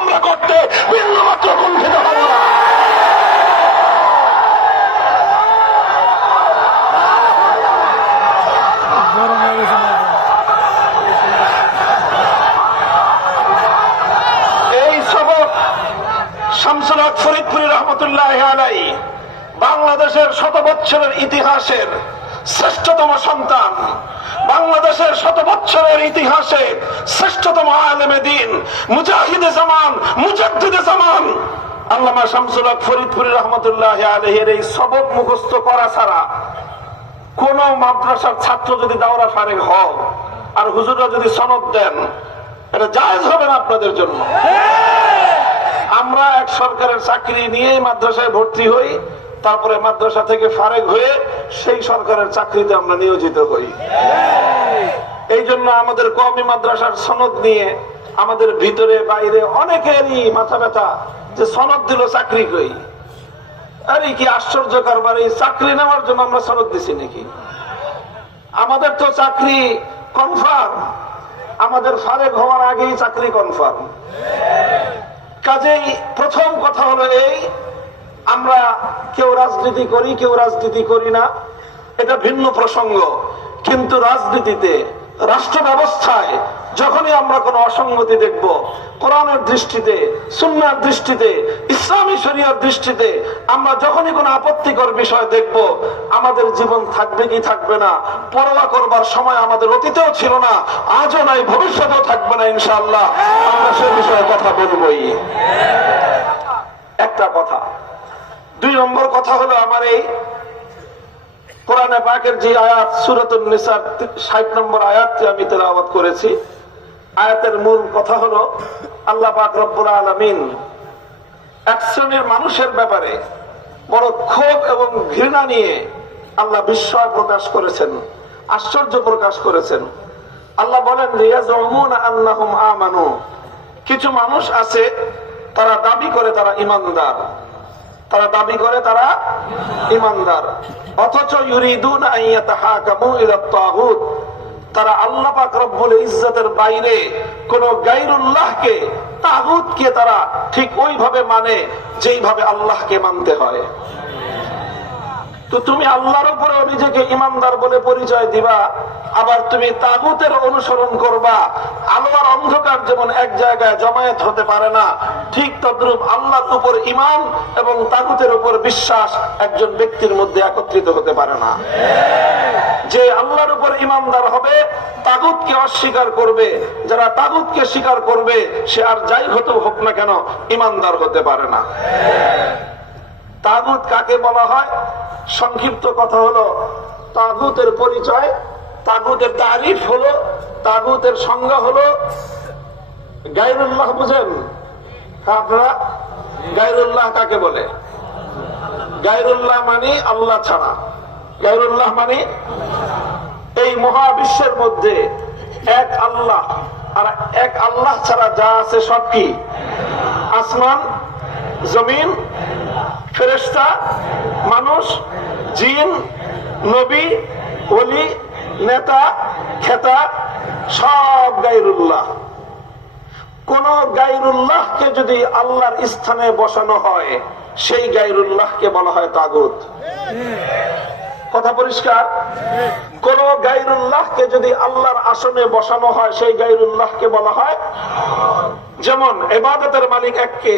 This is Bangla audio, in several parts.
আমরা করতে বিন্দুমাত্র কুণ্ঠিত হব না। এই সবক শামসুল হক ফরিদপুরি রহমতুল্লাহ আলাইহি বাংলাদেশের 100 বছরের ইতিহাসের শ্রেষ্ঠতম সন্তান, বাংলাদেশের 100 বছরের ইতিহাসে শ্রেষ্ঠতম আলেমে দ্বীন, মুজাহিদে জামান, মুজাদ্দিদে জামান আল্লামা শামসুল হক ফরিদপুরি রহমতুল্লাহ আলাইহির এই সবক মুখস্থ করা ছাড়া কোন মাদ্রাসার ছাত্র যদি দাওরা ফারেক হয় আর হুজুররা যদি সনদ দেন, এটা জায়েজ হবে না আপনাদের জন্য। আমরা এক সরকারের চাকরি নিয়েই মাদ্রাসায় ভর্তি হই, তারপরে মাদ্রাসা থেকে ফারেক হয়ে সেই সরকারের চাকরিতে আমরা নিয়োজিত হই। এই জন্য আমাদের কওমি মাদ্রাসার সনদ নিয়ে আমাদের ভিতরে বাইরে অনেকেরই মাথা ব্যথা যে সনদ দিল চাকরি কই। আরে কি আশ্চর্য কারবার, এই চাকরি নেওয়ার জন্য আমরা সনদ দিছি নাকি? আমাদের তো চাকরি কনফার্ম, আমাদের ফারেক হওয়ার আগেই চাকরি কনফার্ম। কাজেই প্রথম কথা হলো এই, আমরা কেউ রাজনীতি করি কেউ রাজনীতি করি না, এটা ভিন্ন প্রসঙ্গ। কিন্তু রাজনীতিতে, রাষ্ট্র ব্যবস্থায় যখনই আমরা কোনো অসঙ্গতি দেখব, কোরআনের দৃষ্টিতে, সুন্নাহর দৃষ্টিতে, ইসলামী শরিয়ার দৃষ্টিতে আমরা যখনই কোনো আপত্তিকর বিষয় দেখব, আমাদের জীবন থাকবে কি থাকবে না পরোয়া করবার সময় আমাদের অতীতেও ছিল না, আজও নাই, ভবিষ্যতেও থাকবে না ইনশাআল্লাহ। আমরা সে বিষয়ে কথা বলবই। একটা কথা। 2 নম্বর কথা হলো, আমার এই কোরআনে পাকের যে আয়াত সূরাতুন নিসার 60 নম্বর আয়াতটি আমি তেলাওয়াত করেছি, আয়াতের মূল কথা হলো আল্লাহ পাক রব্বুল আলামিন এক শ্রেণীর মানুষের ব্যাপারে বড় ক্ষোভ এবং ঘৃণা নিয়ে আল্লাহ বিস্ময় প্রকাশ করেছেন, আশ্চর্য প্রকাশ করেছেন। আল্লাহ বলেন, ইয়াজুমুনা আন্নাহুম আমানু, কিছু মানুষ আছে তারা দাবি করে তারা ঈমানদার, তারা দাবি করে তারা ঈমানদার, অথচ ইউরিদুনা আন ইয়াতাহাকামু ইলা তাগুত, তারা আল্লাহ পাক রব্বুল ইজ্জতের বাইরে কোন গায়রুল্লাহকে, তাগুতকে তারা ঠিক ওইভাবে মানে যেইভাবে আল্লাহকে মানতে হয়। তো তুমি আল্লাহর উপরে নিজেকে ইমানদার বলে পরিচয় দিবা, আবার তুমি তাগুতের অনুসরণ করবা। আলোর অন্ধকার যেমন এক জায়গায় জমায়েত হতে পারে না, ঠিক তদ্রূপ আল্লাহর উপর ঈমান এবং তাগুতের উপর বিশ্বাস একজন ব্যক্তির মধ্যে একত্রিত হতে পারে না। যে আল্লাহর উপর ঈমানদার হবে, তাগুতকে অস্বীকার করবে, যারা তাগুতকে স্বীকার করবে, সে আর যাই হতে হোক না কেন ঈমানদার হতে পারে না। তাগুত কাকে বলা হয়? সংক্ষিপ্ত কথা হলো, তাগুতের পরিচয়, তাগুতের তারিফ হলো, তাগুতের সংজ্ঞা হলো গায়রুল্লাহ। বুঝেন আপনারা গায়রুল্লাহ কাকে বলে? গায়রুল্লাহ মানে আল্লাহ ছাড়া। গায়রুল্লাহ মানে এই মহাবিশ্বের মধ্যে এক আল্লাহ, আর এক আল্লাহ ছাড়া যা আছে সব কি? আসমান, জমিন, ফেরেশতা, মানুষ, জিন, নবী, ওলি, নেতা, খেতা, সব গায়রুল্লাহ। কোন গায়রুল্লাহকে যদি আল্লাহর স্থানে বসানো হয়, সেই গায়রুল্লাহকে বলা হয় তাগুত। কথা পরিষ্কার? কোন গায়রুল্লাহকে যদি আল্লাহর আসনে বসানো হয়, সেই গায়রুল্লাহকে বলা হয়। যেমন ইবাদতের মালিক এককে,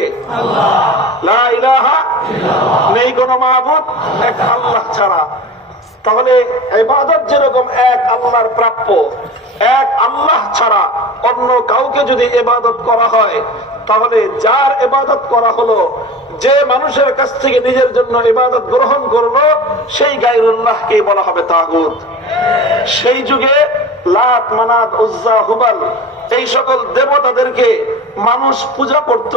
লা ইলাহা ইল্লাল্লাহ, নেই কোন মাবুদ এক আল্লাহ ছাড়া। তাহলে ইবাদত যেরকম এক আল্লাহর প্রাপ্য, এক আল্লাহ ছাড়া অন্য কাউকে যদি ইবাদত করা হয়, তাহলে যার ইবাদত করা হলো, যে মানুষের কাছ থেকে নিজের জন্য ইবাদত গ্রহণ করলো, সেই গায়রুল্লাহকে বলা হবে তাগুত। সেই যুগে লাত, মানাত, উজ্জা, হুবাল এই সকল দেবতাদেরকে মানুষ পূজা করত।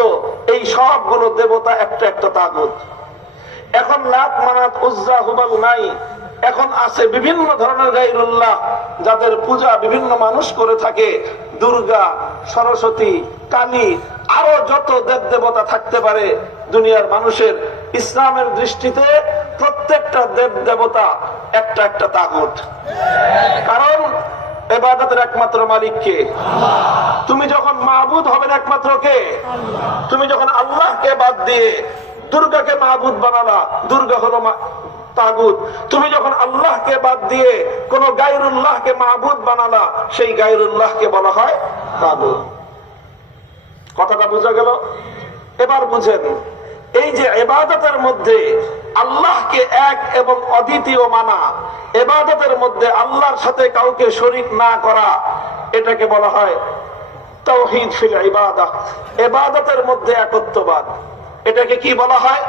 এই সবগুলো দেবতা একটা একটা তাগুত। এখন লাত, মানাত, উজ্জা, হুবাল নাই, এখন আছে বিভিন্ন ধরনের গায়রুল্লাহ, যাদের পূজা বিভিন্ন মানুষ করে থাকে। দুর্গা, সরস্বতী, কালী, আরো যত দেব দেবতা থাকতে পারে দুনিয়ার মানুষের, ইসলামের দৃষ্টিতে প্রত্যেকটা দেব দেবতা একটা একটা তাগুত। কারণ ইবাদতের একমাত্র মালিক কে? তুমি যখন মাবুদ হবেন একমাত্র কে? বাদ দিয়ে দুর্গাকে মাবুদ বানালা, দুর্গা হলো তাগুত। তুমি যখন আল্লাহকে বাদ দিয়ে কোন গায়রুল্লাহকে মাবুদ বানালা, সেই গায়রুল্লাহকে বলা হয় তাগুত। কথাটা বোঝা গেল? এবার বুঝেন, এই যে ইবাদতের মধ্যে আল্লাহকে এক এবং অদ্বিতীয় মানা, ইবাদতের মধ্যে আল্লাহর সাথে কাউকে শরীক না করা, এটাকে বলা হয় তাওহীদ ফিল ইবাদাহ। ইবাদতের মধ্যে একত্ববাদ, এটাকে কি বলা হয়?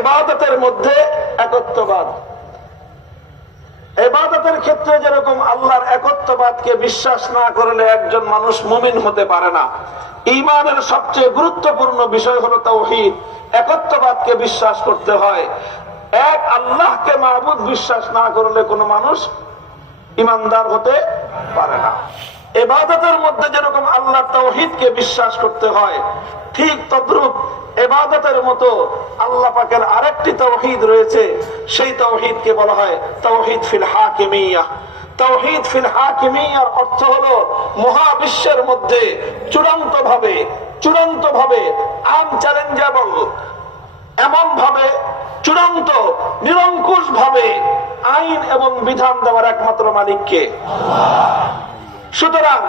ইবাদতের মধ্যে একত্ববাদ। ইবাদতের ক্ষেত্রে যেরকম আল্লাহর একত্ববাদকে বিশ্বাস না করলে একজন মানুষ মুমিন হতে পারে না, ঈমানের সবচেয়ে গুরুত্বপূর্ণ বিষয় হলো তাওহীদ। একত্ববাদকে বিশ্বাস করতে হয়। এক আল্লাহকে মাবুদ বিশ্বাস না করলে কোনো মানুষ ঈমানদার হতে পারে না। ইবাদতের মধ্যে যেরকম আল্লাহর তাওহীদকে বিশ্বাস করতে হয়, ঠিক তদ্রূপ ইবাদতের মতো আল্লাহ পাকের আরেকটি তাওহীদ রয়েছে, সেই তাওহীদকে বলা হয় তাওহীদ ফিল হাকিমিয়াহ। তাওহীদ ফিল হাকিমিয়ার অর্থ হলো মহাবিশ্বের মধ্যে চূড়ান্ত ভাবে আনচ্যালেঞ্জেবল, এমন ভাবে চূড়ান্ত নিরঙ্কুশ ভাবে আইন এবং বিধান দেওয়ার একমাত্র মালিককে। সুতরাং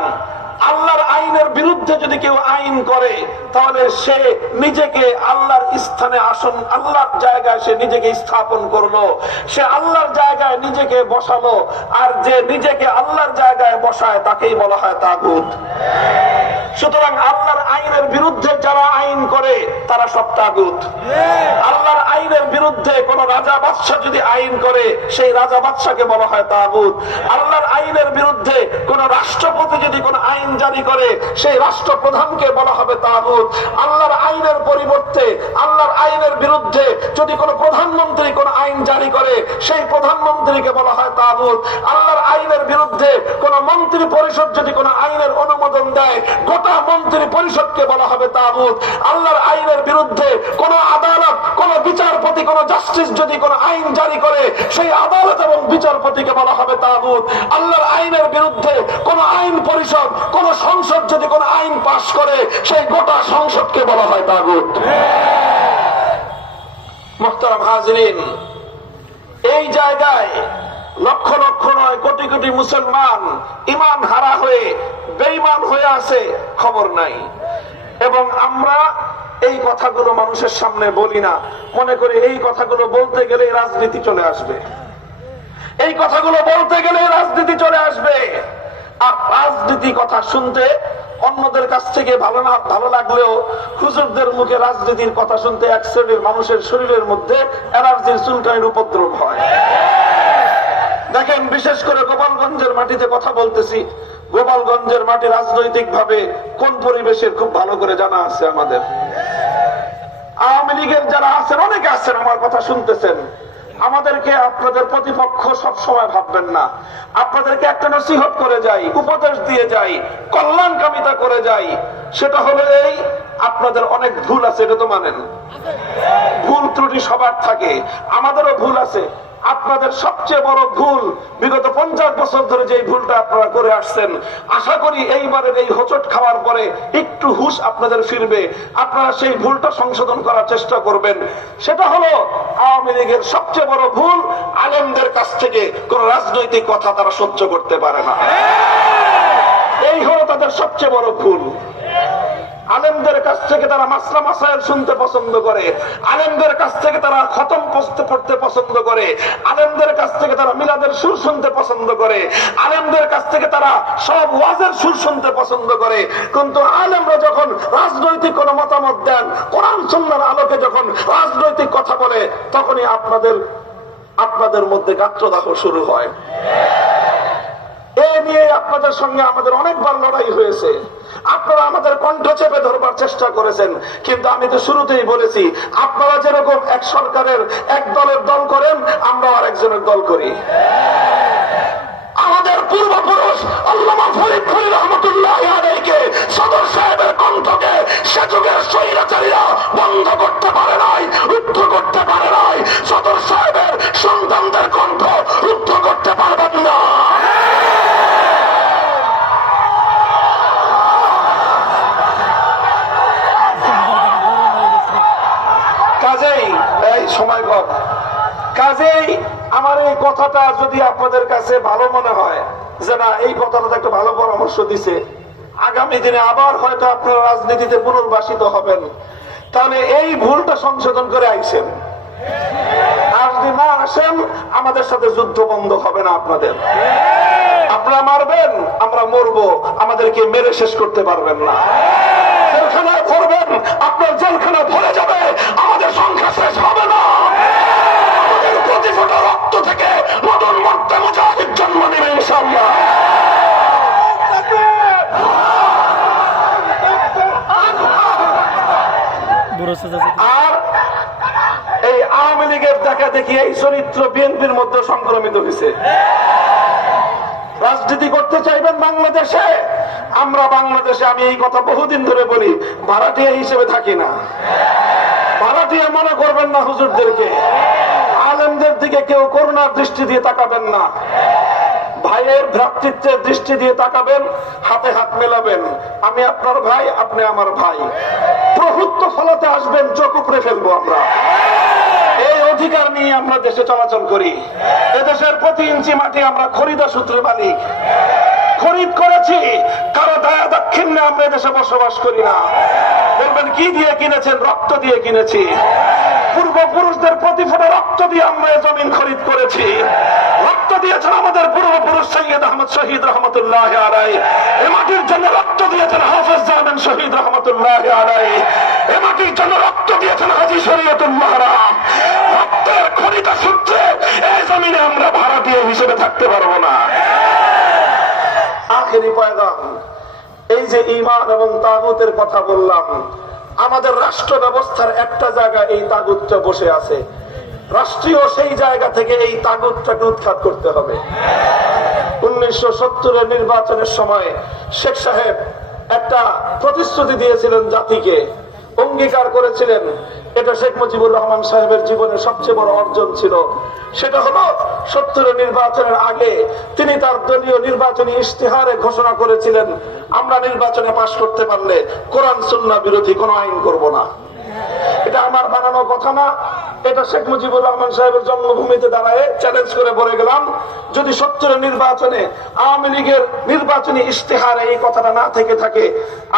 আল্লাহর আইনের বিরুদ্ধে যদি কেউ আইন করে, তাহলে সে নিজেকে আল্লাহর স্থানে আসন, আল্লাহর জায়গায় সে নিজেকে স্থাপন করলো, সে আল্লাহর জায়গায় নিজেকে বসালো। আর যে নিজেকে আল্লাহর জায়গায় বসায় তাকেই বলা হয় তাগুত। সুতরাং আল্লাহর আইনের বিরুদ্ধে যারা আইন করে তারা সব তাগুত। আল্লাহর আইনের বিরুদ্ধে কোন রাজা বাদশা যদি আইন করে, সেই রাজা বাদশাকে বলা হয় তাগুত। আল্লাহর আইনের বিরুদ্ধে কোন রাষ্ট্রপতি যদি কোন আইন জারি করে, সেই রাষ্ট্রপ্রধানকে বলা হবে তাগুত। আল্লাহর আইনের পরিবর্তে, আল্লাহর আইনের বিরুদ্ধে যদি কোন প্রধানমন্ত্রী কোন আইন জারি করে, সেই প্রধানমন্ত্রীকে বলা হয় তাগুত। আল্লাহর আইনের বিরুদ্ধে কোন মন্ত্রী পরিষদ যদি কোন আইনের অনুমোদন দেয়, গোটা মন্ত্রী পরিষদকে বলা হবে তাগুত। আল্লাহর আইনের বিরুদ্ধে কোন আদালত, কোন বিচারপতি, কোন জাস্টিস যদি কোন আইন জারি করে, সেই আদালত এবং বিচারপতিকে বলা হবে তাগুত। আল্লাহর আইনের বিরুদ্ধে কোন আইন পরিষদ, কোন সংসদ যদি কোন আইন পাশ করে, সেই গোটা সংসদকে বলা হয় তাগুত। মুহতারাম হাজিরিন, এই জায়গায় লক্ষ লক্ষ নয়, কোটি কোটি মুসলমান ঈমান হারা হয়ে বেঈমান হয়ে আছে, খবর নাই। এবং আমরা এই কথাগুলো মানুষের সামনে বলি না, মনে করি এই কথাগুলো বলতে গেলে রাজনীতি চলে আসবে, এই কথাগুলো বলতে গেলে রাজনীতি চলে আসবে। আর রাজনীতি কথা শুনতে অন্যদের কাছ থেকে ভালো লাগলেও হুজুরদের মুখে রাজনীতির কথা শুনতে এক শ্রেণীর মানুষের শরীরের মধ্যে অ্যালার্জির চুলকানির উপদ্রব হয়। দেখেন, বিশেষ করে গোপালগঞ্জের মাটিতে কথা বলতেছি। গোপালগঞ্জের মাটি রাজনৈতিক ভাবে কোন পরিবেশের খুব ভালো করে জানা আছে আমাদের। আওয়ামী লীগের যারা আছেন, অনেকে আছেন, আমার কথা শুনতেছেন। আমাদেরকে আপনাদের প্রতিপক্ষ সব সময় ভাববেন না। আপনাদেরকে একটা নসিহত করে যাই, উপদেশ দিয়ে যাই, কল্যাণকামিতা করে যাই। সেটা হলো এই, আপনাদের অনেক ভুল আছে, এটা তো মানেন। ভুল ত্রুটি সবার থাকে, আমাদেরও ভুল আছে। আপনাদের সবচেয়ে বড় ভুল, বিগত 50 বছর ধরে যে ভুলটা আপনারা করে আসছেন, আশা করি এইবারের এই হোঁচট খাওয়ার পরে একটু হুঁশ আপনাদের ফিরবে, আপনারা সেই ভুলটা সংশোধন করার চেষ্টা করবেন। সেটা হলো আওয়ামী লীগের সবচেয়ে বড় ভুল, আলেমদের কাছ থেকে কোন রাজনৈতিক কথা তারা সহ্য করতে পারে না। এই হলো তাদের সবচেয়ে বড় ভুল। আলেমদের কাছ থেকে তারা মাসলা মাসায়েল শুনতে পছন্দ করে, আলেমদের কাছ থেকে তারা খতম পড়তে পছন্দ করে, আলেমদের কাছ থেকে তারা মিলাদের সুর শুনতে পছন্দ করে, আলেমদের কাছ থেকে তারা সব ওয়াজের সুর শুনতে পছন্দ করে। কিন্তু আলেমরা যখন রাজনৈতিক কোন মতামত দেন, কোরআন সুন্নাহর আলোকে যখন রাজনৈতিক কথা বলে, তখনই আপনাদের মধ্যে গাত্রদাহ শুরু হয়। এই নিয়ে আপনাদের সঙ্গে আমাদের অনেকবার লড়াই হয়েছে। আপনারা আমাদের কণ্ঠ চেপে ধরবার চেষ্টা করেছেন, কিন্তু আমি তো শুরুতেই বলেছি, আপনারা যেরকম এক সরকারের এক দলের দল করেন, আমরা আর একজনের দল করি। আমাদের পূর্বপুরুষ আল্লামা ফরিদ খলিল রহমাতুল্লাহ আলাইহিকে, সদর সাহেবের কণ্ঠকে সে যুগের স্বৈরাচারীরা বন্ধ করতে পারে নাই, রুদ্ধ করতে পারে নাই। সদর সাহেবের সন্তানদের কণ্ঠ রুদ্ধ করতে পারবেন না। সময় কম। কাজেই আমার এই কথাটা যদি আপনাদের কাছে ভালো মনে হয় যে না এই কথাটা একটা ভালো পরামর্শ দিছে, আগামী দিনে আবার হয়তো আপনারা রাজনীতিতে পুনর্বাসিত হবেন, তাহলে এই ভুলটা সংশোধন করে আইসেন। আর যদি না আসেন আমাদের সাথে যুদ্ধ বন্ধ হবে না আপনাদের। আপনারা মারবেন, আমরা মরবো, আমাদেরকে মেরে শেষ করতে পারবেন না। জেলখানায় ভরবেন, আপনার জেলখানা ভরে যাবে, আমাদের সংখ্যা শেষ হবে না। আমাদের প্রতি ফোঁটা রক্ত থেকে নতুন মর্তে মুজাহিদ জন্ম নেবে ইনশাআল্লাহ। আর এই আওয়ামী লীগের দেখা দেখি এই চরিত্র বিএনপির মধ্যে সংক্রমিত হয়েছে। রাজনীতি করতে চাইবেন বাংলাদেশে, আমরা বাংলাদেশে, আমি এই কথা বহুদিন ধরে বলি, ভাড়াটিয়া হিসেবে থাকি না। ভাড়াটিয়া মনে করবেন না হুজুরদেরকে, আলেমদের দিকে কেউ করুণার দৃষ্টি দিয়ে তাকাবেন না, ভাইয়ের ভ্রাতৃত্বের দৃষ্টি দিয়ে তাকাবেন, হাতে হাত মেলাবেন। আমি আপনার ভাই, আপনি আমার ভাই। প্রভুত্ব ফলাতে আসবেন, চোখ উপড়ে ফেলবো আমরা। এই অধিকার নিয়ে আমরা দেশে চলাচল করি। এদেশের প্রতি ইঞ্চি মাটি আমরা খরিদা সূত্রে মালিক, খরিদ করেছি, কারো দয়া দাক্ষিণ্যে আমরা দেশে বসবাস করি না। বলবেন কি দিয়ে কিনেছেন? রক্ত দিয়ে কিনেছি। পূর্বপুরুষদের প্রতি ফোঁটা রক্ত দিয়ে আমরা জমিন খরিদ করেছি। রক্ত দিয়েছেন আমাদের পূর্বপুরুষ সৈয়দ আহমদ শহীদ রহমতুল্লাহ আলাইহি। এ মাটির জন্য রক্ত দিয়েছেন হাফেজ জামান শহীদ রহমতুল্লাহ আলাইহি। এ মাটির জন্য রক্ত দিয়েছেন হাজী শরীয়তুল্লাহ রাম। রক্তের খরিদা সূত্রে এই জমিনে আমরা ভাড়াটিয়া হিসেবে থাকতে পারবো না। আখেরি পয়গাম, এই যে ঈমান এবং তাগুতের কথা বললাম, আমাদের রাষ্ট্র ব্যবস্থার একটা জায়গা এই তাগুতটা বসে আছে। রাষ্ট্রীয় সেই জায়গা থেকে এই তাগুতটাকে উৎখাত করতে হবে। 1970-এর নির্বাচনের সময় শেখ সাহেব একটা প্রতিশ্রুতি দিয়েছিলেন জাতিকে, অঙ্গীকার করেছিলেন। এটা শেখ মুজিবুর রহমান সাহেবের জীবনের সবচেয়ে বড় অর্জন ছিল। সেটা হলো 70-এর নির্বাচনের আগে তিনি তার দলীয় নির্বাচনী ইশতেহারে ঘোষণা করেছিলেন, আমরা নির্বাচনে পাশ করতে পারলে কোরআন সুন্নাহ বিরোধী কোনো আইন করব না। এটা আমার বানানো কথা না, এটা শেখ মুজিবুর রহমান সাহেবের জন্মভূমিতে দাঁড়ায় চ্যালেঞ্জ করে বলে গেলাম, যদি 70-এর নির্বাচনে আওয়ামী লীগের নির্বাচনী ইশতেহারে এই কথাটা না থেকে থাকে,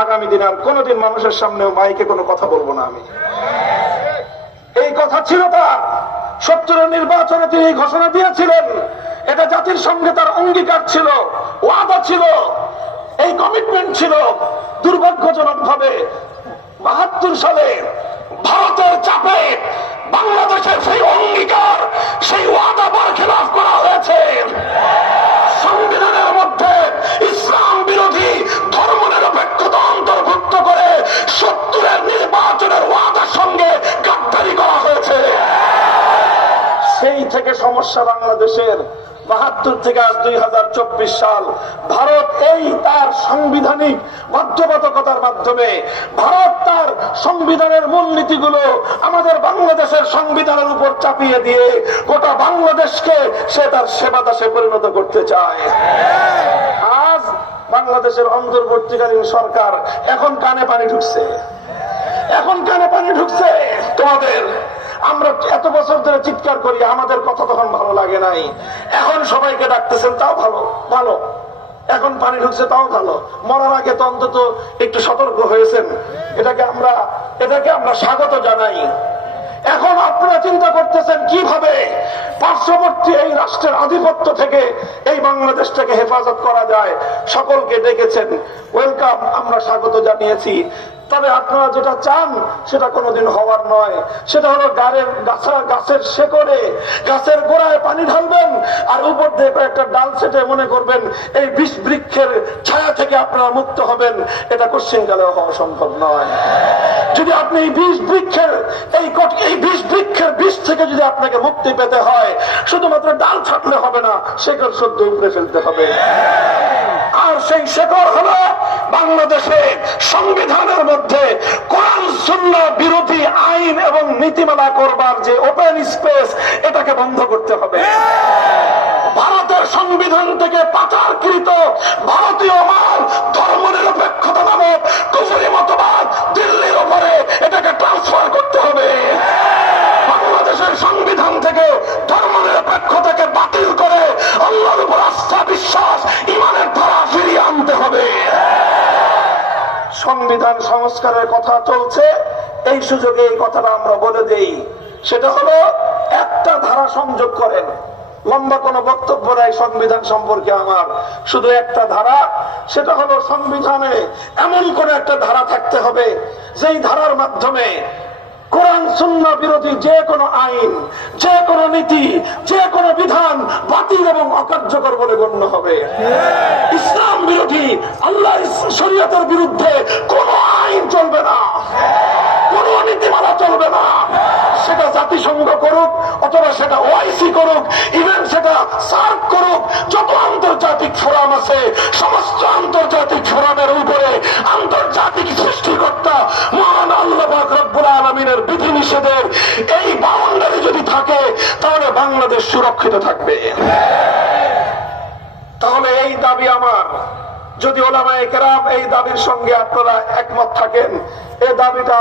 আগামী দিন আর কোনোদিন মানুষের সামনেও মাইকে কোনো কথা বলবো না আমি। এই কথা ছিল তার। 70-এর নির্বাচনে তিনি ঘোষণা দিয়েছিলেন, এটা জাতির সঙ্গে তার অঙ্গীকার ছিল, ওয়াদা ছিল, এই কমিটমেন্ট ছিল। দুর্ভাগ্যজনক ভাবে 72 সালে ভারতের চাপে বাংলাদেশের সেই অঙ্গীকার, সেই ওয়াদা বরখেলাপ করা হয়েছে। সংবিধানের মধ্যে ইসলাম বিরোধী ধর্মনিরপেক্ষতা অন্তর্ভুক্ত করে 70-এর নির্বাচনের ওয়াদার সঙ্গে গাদ্দারি করা হয়েছে। সেই থেকে সমস্যা বাংলাদেশের। 72 থেকে আজ 2024 সাল, ভারত এই তার সাংবিধানিক বাধ্যবাধকতার মাধ্যমে, ভারত তার সংবিধানের মূলনীতিগুলো আমাদের বাংলাদেশের সংবিধানের উপর চাপিয়ে দিয়ে গোটা বাংলাদেশকে সে তার সেবাদাসে পরিণত করতে চায়। আজ বাংলাদেশের অন্তর্বর্তীকালীন সরকার এখন কানে পানি ঢুকছে, এখন কানে পানি ঢুকছে তোমাদের। আমরা এত বছর ধরে চিৎকার করি, আমাদের কথা তখন ভালো লাগে নাই। এখন সবাইকে ডাকতেছেন, তাও ভালো ভালো। এখন পানি ঢুকছে, তাও ভালো। মরার আগে তো অন্তত একটু সতর্ক হয়েছেন, এটাকে আমরা স্বাগত জানাই। এখন আপনারা চিন্তা করতেছেন কিভাবে পার্শ্ববর্তী এই রাষ্ট্রের আধিপত্য থেকে এই বাংলাদেশটাকে হেফাজত করা যায়। সকলকে ডেকেছেন, ওয়েলকাম, আমরা স্বাগত জানিয়েছি। তবে আপনারা যেটা চান সেটা কোনোদিন হওয়ার নয়। সেটা হলো গাছের শেকড়ে, গাছের গোড়ায় পানি ঢালবেন আর উপর দিয়ে একটা ডাল ছেটে মনে করবেন এই বিষ বৃক্ষের ছায়া থেকে আপনারা মুক্ত হবেন। এটা কোশ্চিনকালেও হওয়া সম্ভব নয়। যদি আপনি এই বিষ বৃক্ষের বিষ থেকে যদি আপনাকে মুক্তি পেতে হয়, শুধুমাত্র ডাল ছাটলে হবে না, শেকড় সদ্য উপড়ে ফেলতে হবে। আর সেই শেকড় হলো বাংলাদেশে সংবিধানের মধ্যে কোরআন সুন্নাহ বিরোধী আইন এবং নীতিমালা করবার যে ওপেন স্পেস, এটাকে বন্ধ করতে হবে। ভারতের সংবিধান থেকে পাচারকৃত ভারতীয় মাল, ধর্মনিরপেক্ষতা নামক কুফরি মতবাদ দিল্লির উপরে এটাকে ট্রান্সফার করতে হবে। বাংলাদেশের সংবিধান সংস্কারের কথা চলছে, এই সুযোগে এই কথাটা আমরা বলে দেই। সেটা হলো একটা ধারা সংযোগ করেন। লম্বা কোনো বক্তব্য নাই সংবিধান সম্পর্কে আমার, শুধু একটা ধারা। সেটা হলো সংবিধানে এমন কোন একটা ধারা থাকতে হবে যেই ধারার মাধ্যমে কোরআন সুন্নাহ বিরোধী যে কোনো আইন, যে কোনো নীতি, যে কোনো বিধান বাতিল এবং অকার্যকর বলে গণ্য হবে। ইসলাম বিরোধী, আল্লাহর শরীয়তের বিরুদ্ধে কোন আইন চলবে না, কোন নীতিমালা চলবে না। সেটা জাতিসংঘ করুক অথবা সেটা ওআইসি করুক, ইভেন সেটা সার্ক করুক, যত আন্তর্জাতিক ফোরাম আছে সমস্ত আন্তর্জাতিক ফোরামের উপরে আন্তর্জাতিক সৃষ্টিকর্তা মহান আল্লাহ পাক রব্বুল আলামিনের বিধিনিষেধের এই বাউন্ডারি যদি থাকে তাহলে বাংলাদেশ সুরক্ষিত থাকবে। তাহলে এই দাবি আমার, যদি ওলামায়ে কেরাম এই দাবির সঙ্গে আপনারা একমত থাকেন, এই দাবিটা